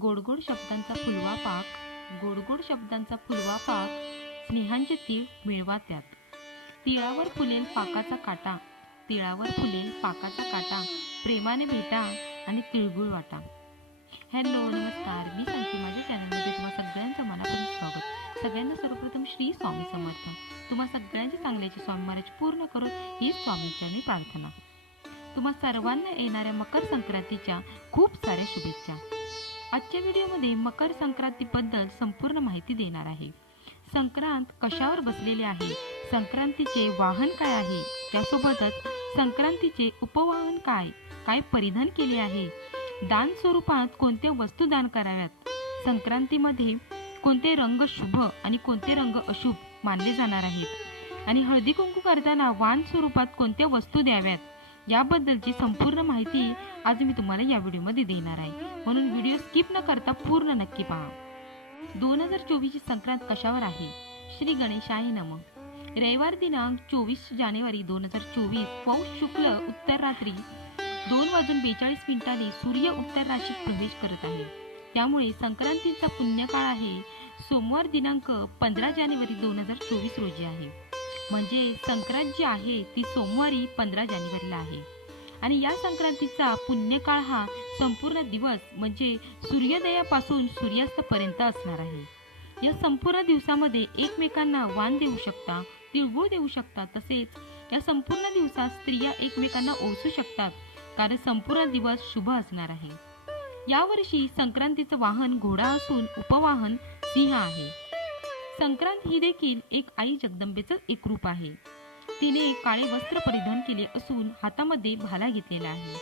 गोडगोड शब्दांचा फुलवा पाक गोडगोड शब्दांचा फुलवा पाक स्नेहांचे तीळ मिळवा त्यात. तिळावर फुलेल पाकाचा काटा तिळावर फुलेल पाकाचा काटा प्रेमाने भेटा आणि तिळगुळ वाटा. हॅलो नमस्कार. मी सांगते माझ्या चॅनलमध्ये तुम्हा सगळ्यांचं मनापासून स्वागत. सगळ्यांना सर्वप्रथम श्री स्वामी समर्थ. तुम्हा सगळ्यांची चांगल्याची स्वामी महाराज पूर्ण करून ही स्वामींचरणी प्रार्थना. तुम्हा सर्वांना येणाऱ्या मकर संक्रांतीच्या खूप साऱ्या शुभेच्छा. आजच्या व्हिडिओमध्ये मकर संक्रांतीबद्दल संपूर्ण माहिती देणार आहे. संक्रांत कशावर बसलेले आहे? संक्रांतीचे वाहन काय आहे? त्यासोबतच संक्रांतीचे उपवाहन काय? काय परिधान केले आहे? दान स्वरूपात कोणत्या वस्तू दान कराव्यात? संक्रांतीमध्ये कोणते रंग शुभ आणि कोणते रंग अशुभ मानले जाणार आहेत? आणि हळदी कुंकू करताना वाण स्वरूपात कोणत्या वस्तू द्याव्यात? याबद्दलची संपूर्ण माहिती आज मी तुम्हाला या व्हिडिओमध्ये देणार आहे. म्हणून व्हिडिओ स्किप न करता पूर्ण नक्की पहा. दोन हजार चोवीसची संक्रांत कशावर आहे? श्री गणेशाय नम. रविवार दिनांक चोवीस जानेवारी दोन हजार चोवीस पौष शुक्ल उत्तर रात्री दोन वाजून बेचाळीस मिनिटांनी सूर्य उत्तर राशीत प्रवेश करत आहे. त्यामुळे संक्रांतीचा पुण्यकाळ आहे. सोमवार दिनांक पंधरा जानेवारी दोन हजार चोवीस रोजी आहे. म्हणजे संक्रांत जी आहे ती सोमवारी पंधरा जानेवारीला आहे. आणि या संक्रांतीचा पुण्यकाळ हा संपूर्ण दिवस म्हणजे सूर्योदयापासून सूर्यास्तपर्यंत असणार आहे. या संपूर्ण दिवसामध्ये एकमेकांना वाण देऊ शकता तिळगुळ देऊ शकता तसेच या संपूर्ण दिवसात स्त्रिया एकमेकांना ओसू शकतात कारण संपूर्ण दिवस शुभ असणार आहे. यावर्षी संक्रांतीचं वाहन घोडा असून उपवाहन सिंह आहे. संक्रांत ही देखील एक आई जगदंबेचं एक रूप आहे. तिने काळे वस्त्र परिधान केले असून हातामध्ये भाला घेतलेला आहे.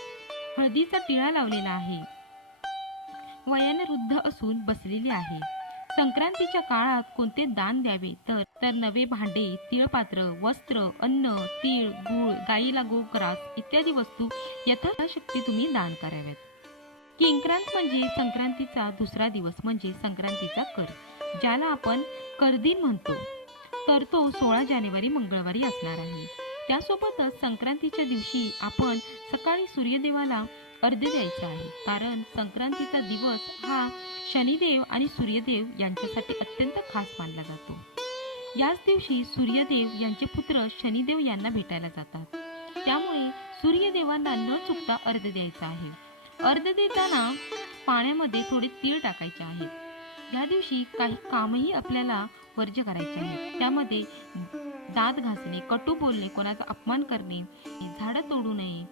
हळदीचा टिळा लावलेला आहे. वयाने वृद्ध असून बसलेली आहे. संक्रांतीच्या काळात कोणते दान द्यावे तर तर नवे भांडे तिळपात्र वस्त्र अन्न तीळ गुळ गाईला गोग्रास इत्यादी वस्तू यथाशक्ती तुम्ही दान कराव्यात. किंक्रांत म्हणजे संक्रांतीचा दुसरा दिवस म्हणजे संक्रांतीचा कर ज्याला आपण करदिन म्हणतो तर तो सोळा जानेवारी मंगळवारी असणार आहे. त्यासोबतच संक्रांतीच्या दिवशी आपण सकाळी सूर्यदेवाला अर्ध्य द्यायचा आहे. कारण संक्रांतीचा दिवस हा शनिदेव आणि सूर्यदेव यांच्यासाठी अत्यंत खास मानला जातो. याच दिवशी सूर्यदेव यांचे पुत्र शनिदेव यांना भेटायला जातात. त्यामुळे सूर्यदेवांना न चुकता अर्ध द्यायचा आहे. अर्ध देताना पाण्यामध्ये थोडे तीळ टाकायचे आहेत या दिवशी काही कामही आपल्याला वर्ज्य करायचे आहे. त्यामध्ये दात घासणे कटू बोलणे कोणाचा अपमान करणे झाडं तोडू नये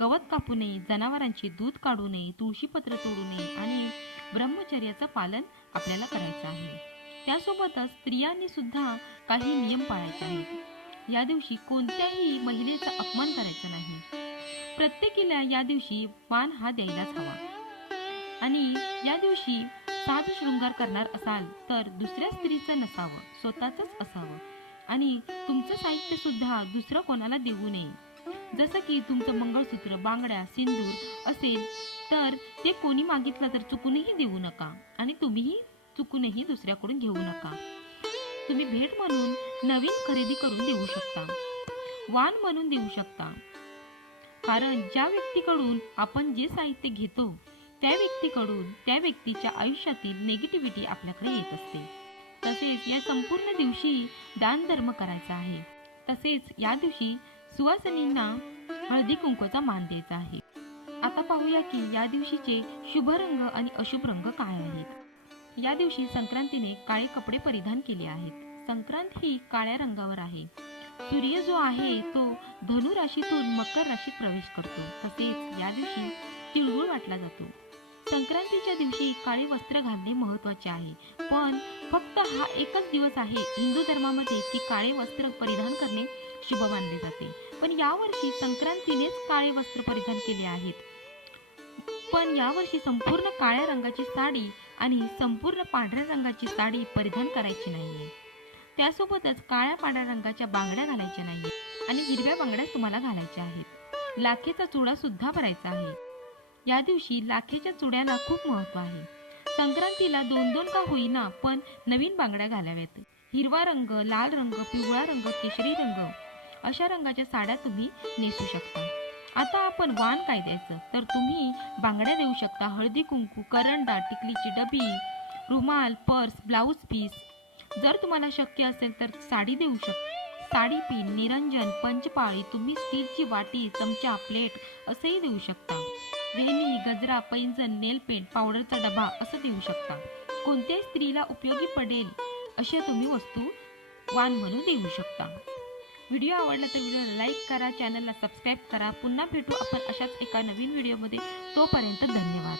गवत कापू नये जनावरांचे दूध काढू नये तुळशीपत्र तोडू नये आणि ब्रह्मचर्याचं पालन आपल्याला करायचं आहे. त्यासोबतच स्त्रियांनी सुद्धा काही नियम पाळायचे आहेत. या दिवशी कोणत्याही महिलेचा अपमान करायचा नाही. प्रत्येकीला या दिवशी मान हा द्यायलाच हवा. आणि या दिवशी साध शृंगार करणार असाल तर दुसऱ्या स्त्रीचं नसावं स्वतःच असावं. आणि तुमचं साहित्य सुद्धा दुसरं कोणाला देऊ नये. जसं की तुमचं मंगळसूत्र बांगड्या सिंदूर असेल तर ते कोणी मागितलं तर चुकूनही देऊ नका आणि तुम्हीही चुकूनही दुसऱ्याकडून घेऊ नका. तुम्ही भेट म्हणून नवीन खरेदी करून देऊ शकता. वान म्हणून देऊ शकता. कारण ज्या व्यक्तीकडून आपण जे साहित्य घेतो त्या व्यक्तीकडून त्या व्यक्तीच्या आयुष्यातील नेगेटिव्हिटी आपल्याकडे येत असते. तसेच या संपूर्ण दिवशी दान धर्म करायचा आहे. तसेच या दिवशी सुवासिनींना हळदी कुंकूचा मान द्यायचा आहे. आता पाहूया की या दिवशीचे शुभ रंग आणि अशुभ रंग काय आहेत. या दिवशी संक्रांतीने काळे कपडे परिधान केले आहेत. संक्रांत ही काळ्या रंगावर आहे. सूर्य जो आहे तो धनु राशीतून मकर राशीत प्रवेश करतो. तसेच या दिवशी तिळगुळ वाटला जातो. संक्रांतीच्या दिवशी काळे वस्त्र घालणे महत्त्वाचे आहे. पण फक्त हा एकच दिवस आहे हिंदू धर्मामध्ये की काळे वस्त्र परिधान करणे शुभ मानले जाते. पण यावर्षी संक्रांतीनेच काळे वस्त्र परिधान केले आहेत. पण यावर्षी संपूर्ण काळ्या रंगाची साडी आणि संपूर्ण पांढऱ्या रंगाची साडी परिधान करायची नाहीये. त्यासोबतच काळ्या पांढऱ्या रंगाच्या बांगड्या घालायच्या नाहीये आणि हिरव्या बांगड्या तुम्हाला घालायच्या आहेत. लाखेचा चुडा सुद्धा भरायचा आहे. या दिवशी लाखेच्या चुड्याला खूप महत्त्व आहे. संक्रांतीला दोन दोन का होईना पण नवीन बांगड्या घालाव्यात. हिरवा रंग लाल रंग पिवळा रंग केशरी रंग अशा रंगाच्या साड्या तुम्ही नेसू शकता. आता आपण वाण काय द्यायचं तर तुम्ही बांगड्या देऊ शकता. हळदी कुंकू करंडा टिकलीची डबी रुमाल पर्स ब्लाऊज पीस. जर तुम्हाला शक्य असेल तर साडी देऊ शकता साडी पिन निरंजन पंचपाळी तुम्ही स्टीलची वाटी चमचा प्लेट असेही देऊ शकता. वेणी गजरा पैंजण नेल पेंट पावडरचा डबा असं देऊ शकता. कोणत्याही स्त्रीला उपयोगी पडेल अशा तुम्ही वस्तू वान म्हणून देऊ शकता. व्हिडिओ आवडला तर व्हिडिओला लाईक करा चॅनलला सबस्क्राईब करा. पुन्हा भेटू आपण अशाच एका नवीन व्हिडिओमध्ये. तोपर्यंत धन्यवाद.